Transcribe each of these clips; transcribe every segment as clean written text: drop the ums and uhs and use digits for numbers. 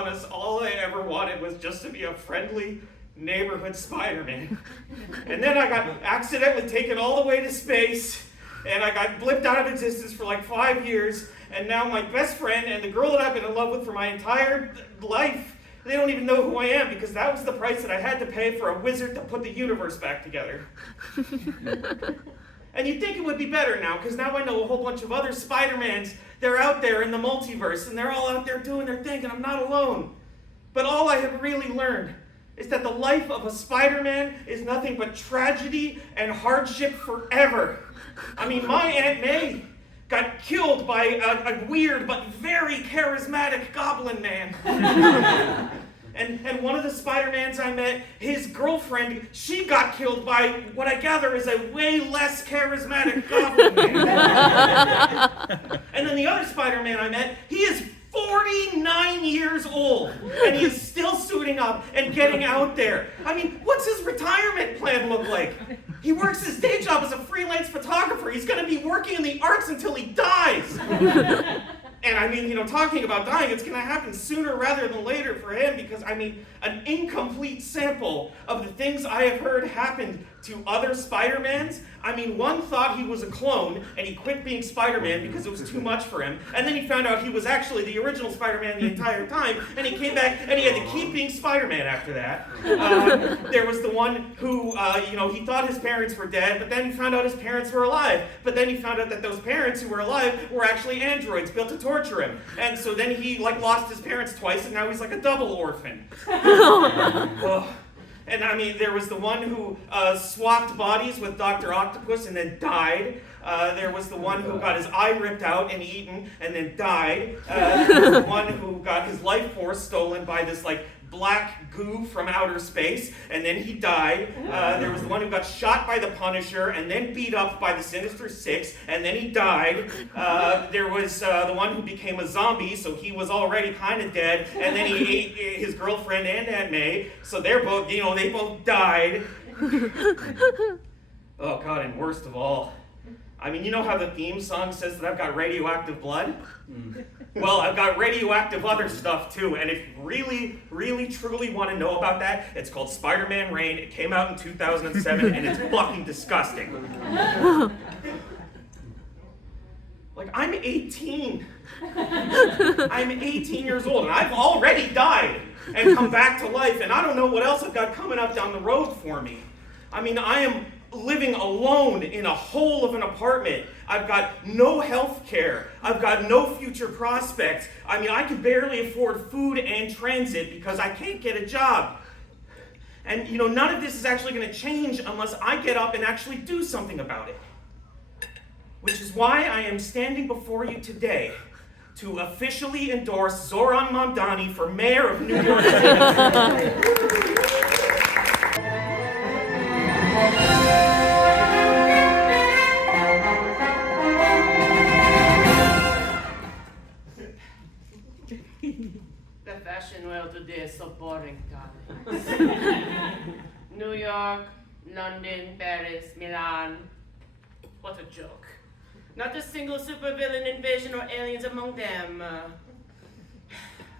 honest, all I ever wanted was just to be a friendly neighborhood Spider-Man. And then I got accidentally taken all the way to space, and I got blipped out of existence for like 5 years, and now my best friend and the girl that I've been in love with for my entire life, they don't even know who I am, because that was the price that I had to pay for a wizard to put the universe back together. And you'd think it would be better now, because now I know a whole bunch of other Spider-Mans. They're out there in the multiverse, and they're all out there doing their thing, and I'm not alone. But all I have really learned is that the life of a Spider-Man is nothing but tragedy and hardship forever. I mean, my Aunt May got killed by a weird but very charismatic goblin man. And one of the Spider-Mans I met, his girlfriend, she got killed by what I gather is a way less charismatic goblin man. And then the other Spider-Man I met, he is 49 years old, and he is still suiting up and getting out there. I mean, what's his retirement plan look like? He works his day job as a freelance photographer. He's going to be working in the arts until he dies. And I mean, talking about dying, it's going to happen sooner rather than later for him, because, I mean, an incomplete sample of the things I have heard happened to other Spider-Mans. I mean, one thought he was a clone, and he quit being Spider-Man because it was too much for him. And then he found out he was actually the original Spider-Man the entire time, and he came back, and he had to keep being Spider-Man after that. There was the one who, he thought his parents were dead, but then he found out his parents were alive. But then he found out that those parents who were alive were actually androids built to torture him. And so then he, lost his parents twice, and now he's like a double orphan. And I mean, there was the one who swapped bodies with Dr. Octopus and then died. There was the one who got his eye ripped out and eaten and then died. There was the one who got his life force stolen by this black goo from outer space, and then he died. There was the one who got shot by the Punisher and then beat up by the Sinister Six, and then he died. There was the one who became a zombie, so he was already kind of dead, and then he ate his girlfriend and Aunt May, so they're both, they both died. Oh God, and worst of all, I mean, you know how the theme song says that I've got radioactive blood? Well, I've got radioactive other stuff too, and if you really, really, truly want to know about that, it's called Spider-Man Rain. It came out in 2007, and it's fucking disgusting. I'm 18. I'm 18 years old, and I've already died and come back to life, and I don't know what else I've got coming up down the road for me. I mean, I am living alone in a hole of an apartment. I've got no health care. I've got no future prospects. I mean, I can barely afford food and transit because I can't get a job. And, none of this is actually going to change unless I get up and actually do something about it. Which is why I am standing before you today to officially endorse Zoran Mamdani for mayor of New York City. The fashion world today is so boring, darlings. New York, London, Paris, Milan. What a joke. Not a single supervillain invasion or aliens among them.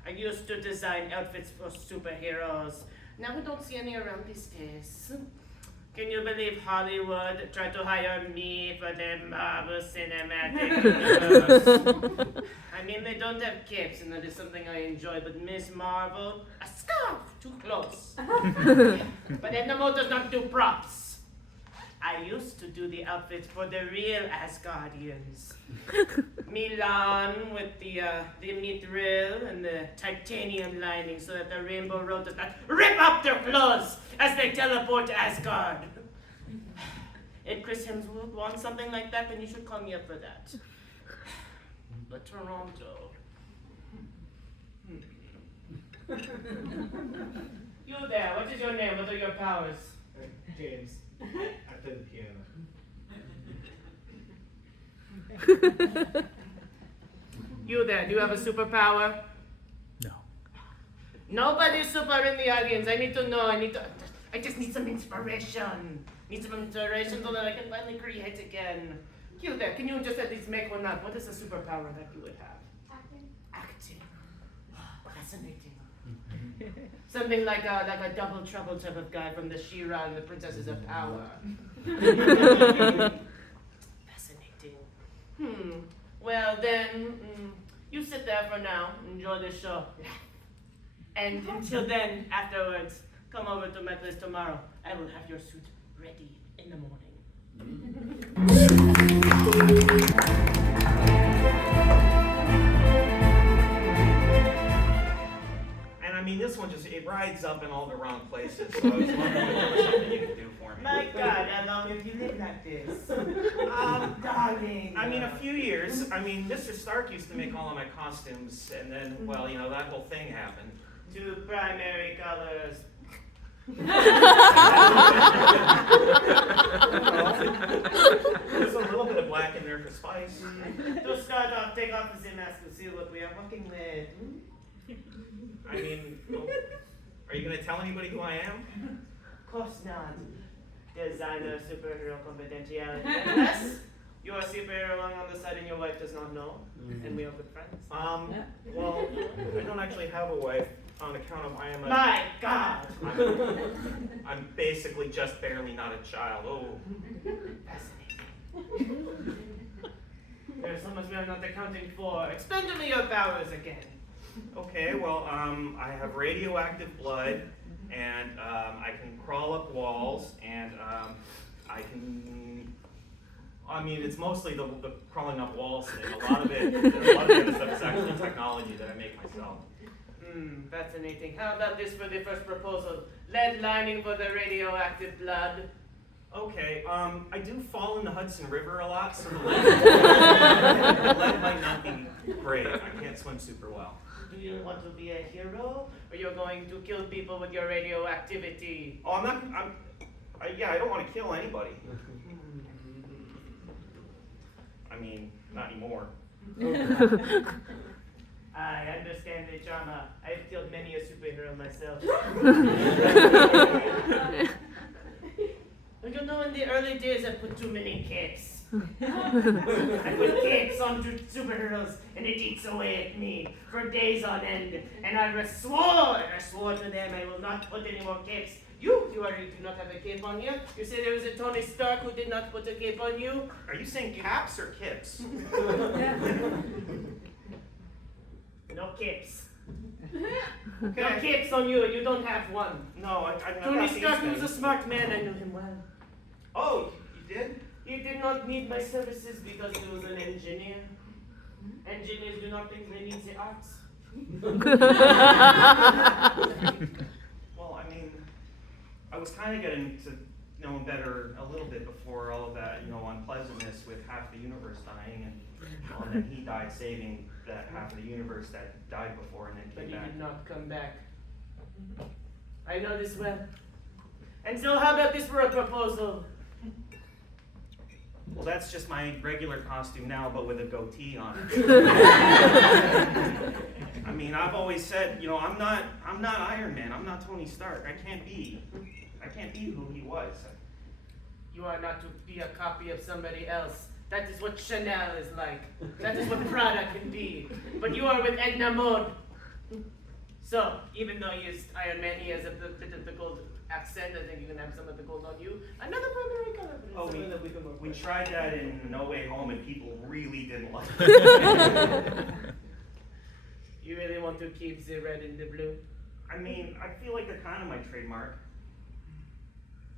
I used to design outfits for superheroes. Now we don't see any around these days. Can you believe Hollywood tried to hire me for their Marvel Cinematic Universe? I mean, they don't have capes, and that is something I enjoy, but Miss Marvel, a scarf, too close. But Edna does not do props. I used to do the outfits for the real Asgardians. Milan with the mithril and the titanium lining so that the rainbow road does not rip up their clothes as they teleport to Asgard. If Chris Hemsworth wants something like that, then you should call me up for that. But Toronto. You there, what is your name? What are your powers? James. I play the piano. You there, do you have a superpower? No. Nobody's super in the audience. I need to know. I just need some inspiration. Need some inspiration so that I can finally create again. You there, can you just at least make one up? What is a superpower that you would have? Acting. Acting. Fascinating. Something like a double trouble type of guy from the She-Ra and the Princesses of Power. Fascinating. Well then, you sit there for now, enjoy the show. And until then, afterwards, come over to my place tomorrow. I will have your suit ready in the morning. And I mean, this one it rides up in all the wrong places. So I was wondering if there was something you could do for me. My God, how long have you lived like this? Darling. I mean, a few years. I mean, Mr. Stark used to make all of my costumes, and then, well, you know, that whole thing happened. Two primary colors. There's a little bit of black in there for spice. To start off, take off the mask to see what we are working with. I mean, are you going to tell anybody who I am? Of course not. Designer superhero confidentiality. Unless you're a superhero lying on the side and your wife does not know, and we are good friends. Well, I don't actually have a wife on account of I am a... My God! I'm basically just barely not a child. Oh. Fascinating. There's so much we are not accounting for. Expend to me your powers again. Okay, well, I have radioactive blood, and I can crawl up walls, and I can... I mean, it's mostly the crawling up walls thing. A lot of the other stuff is actually technology that I make myself. Fascinating. How about this for the first proposal? Lead lining for the radioactive blood. Okay, I do fall in the Hudson River a lot, so the lead might not be great. I can't swim super well. Do you want to be a hero, or you're going to kill people with your radioactivity? Oh, I don't want to kill anybody. I mean, not anymore. I understand the drama. I've killed many a superhero myself. You know, in the early days, I put too many capes. I put capes on superheroes, and it eats away at me for days on end. And I swore to them I will not put any more capes. You do not have a cape on you. You say there was a Tony Stark who did not put a cape on you. Are you saying caps or kips? No capes. Okay. No capes on you. You don't have one. No, I Tony Stark was a smart man. I knew him well. Oh, you did? He did not need my services because he was an engineer. Engineers do not think they need the arts. Well, I mean, I was kind of getting to know him better a little bit before all of that, you know, unpleasantness with half the universe dying, and then he died saving that half of the universe that died before and then But came he back. did not come back. I know this well. And so how about this for a proposal? Well, that's just my regular costume now, but with a goatee on it. I mean, I've always said, you know, I'm not Iron Man. I'm not Tony Stark. I can't be who he was. You are not to be a copy of somebody else. That is what Chanel is like. That is what Prada can be. But you are with Edna mode. So, even though he is Iron Man, he has a bit of the gold accent. I think you can have some of the gold on you. Another primary color. Oh, something that we can work we with. tried that in No Way Home, and people really didn't like it. You really want to keep the red and the blue? I mean, I feel like they're kind of my trademark.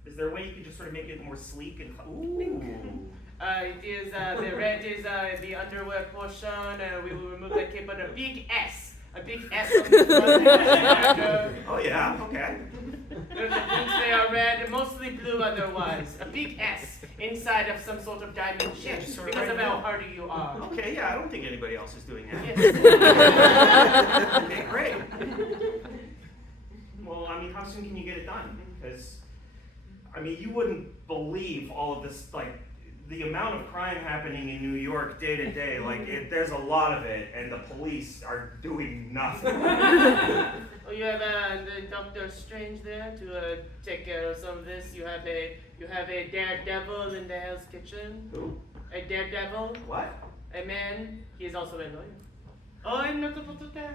Is there a way you could just sort of make it more sleek and ooh? It is the red is the underwear portion. We will remove the cape on a big S. A big S on the front. Oh yeah, okay. The boots, they are red, mostly blue otherwise. A big S inside of some sort of diamond shape just sort of because right of how now. hardy you are. Okay, yeah, I don't think anybody else is doing that. Yes. Okay, great. Well, I mean, how soon can you get it done? Because, I mean, you wouldn't believe all of this, like, the amount of crime happening in New York day to day, like, there's a lot of it, and the police are doing nothing. Oh, you have the Doctor Strange there to take care of some of this. You have a daredevil in the Hell's Kitchen. Who? A daredevil, What? a man. He is also a lawyer. Oh, I'm not supposed to tell.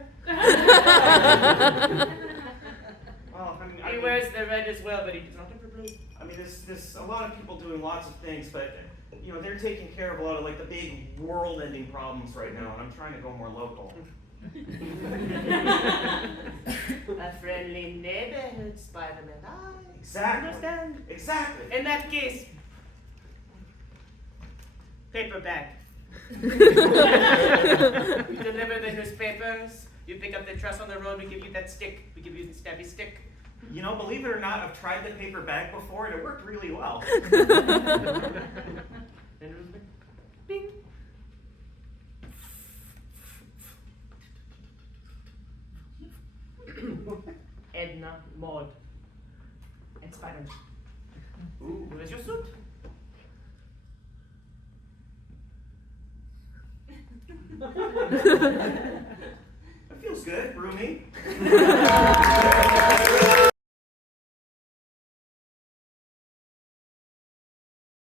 Well, I mean, He wears the red as well, but he does not have the blue. I mean, there's a lot of people doing lots of things, but you know, they're taking care of a lot of like the big world-ending problems right now, and I'm trying to go more local. A friendly neighborhood Spider-Man. I Exactly. understand. Exactly. In that case, paper bag. You deliver the newspapers. You pick up the truss on the road. We give you that stick. We give you the stabby stick. You know, believe it or not, I've tried the paper bag before, and it worked really well. Then it was like, bing. Edna, Maud, and Spiderman. Ooh. Where's your suit? That feels good, roomy.